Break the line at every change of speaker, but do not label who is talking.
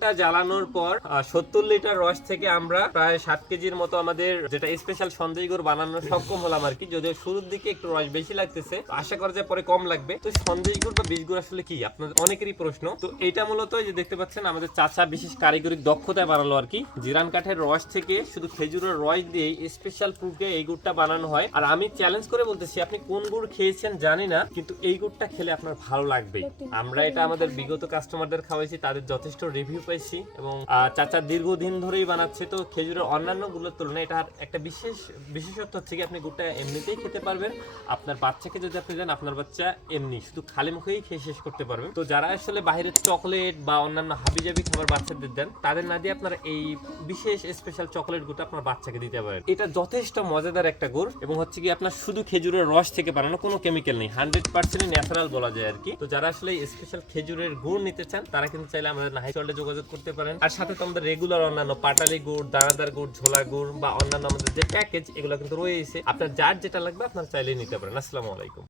ঘণ্টা জ্বালানোর পর সত্তর লিটার রস থেকে আমরা প্রায় সাত কেজির মতো আমাদের যেটা স্পেশাল সন্দেশ গুড় বানানো সক্ষম হলাম আর কি। যদিও শুরুর দিকে একটু রস বেশি লাগতেছে আশা করা যায় পরে কম লাগবে। তো সন্দেশ গুড় বা বীজ গুড় আসলে কি? আপনাদের অনেকেরই প্রশ্ন। তো এটা মূলত যে দেখতে পাচ্ছেন আমাদের চাচা বিশেষ কারিগরিক দক্ষতায় বানালো আর কি। জিরান কাঠের রস থেকে শুধু খেজুরের রস দিয়ে স্পেশাল প্রক্রিয়া এই গুড়টা বানানো হয়। আর আমি চ্যালেঞ্জ করে বলতেছি আপনি কোন গুড় খেয়েছেন জানি না কিন্তু এই গুড়টা খেলে আপনার ভালো লাগবেই। আমরা এটা আমাদের বিগত কাস্টমারদের খাওয়াইছি তাদের যথেষ্ট রিভিউ পাইছি এবং চাচা দীর্ঘদিন ধরেই বানাচ্ছে। তো খেজুরের অন্যান্যগুলোর তুলনায় এটার একটা বিশেষ, বিশেষত্ব হচ্ছে কি, আপনি গুড়টা এমনিতেই খেতে পারবেন। আপনার বাচ্চাকে যদি আপনি দেন, আপনার বাচ্চা এমনি, শুধু খালি মুখেই খেয়ে শেষ করতে পারবেন তো যারা আসলে বাইরের চকলেট বা অন্যান্য হাবিজাবি খাবার বাচ্চাদের দেন, তাদের না দিয়ে আপনার এই বিশেষ স্পেশাল চকলেট গুড়টা আপনার বাচ্চাকে দিতে পারেন। এটা যথেষ্ট মজাদার একটা গুড় এবং হচ্ছে কি, আপনার শুধু খেজুরের রস থেকে বানানো কোনো কেমিক্যাল নেই। হান্ড্রেড পার্সেন্ট ন্যাচারাল বলা যায় আর কি। তো যারা আসলে স্পেশাল খেজুরের গুড় নিতে চান, তারা কিন্তু চাইলে আমাদের নাহি চলে যোগাযোগ করতে পারেন। আর সাথে তো আমাদের রেগুলার অন্যান্য পাটালি গুড়, দানাদার গুড়, ঝোলা গুড় বা অন্যান্য আমাদের যে প্যাকেজ এগুলো কিন্তু রয়েছে। আপনার যার যেটা লাগবে আপনার চাইলে নিতে পারেন। আসসালামু আলাইকুম।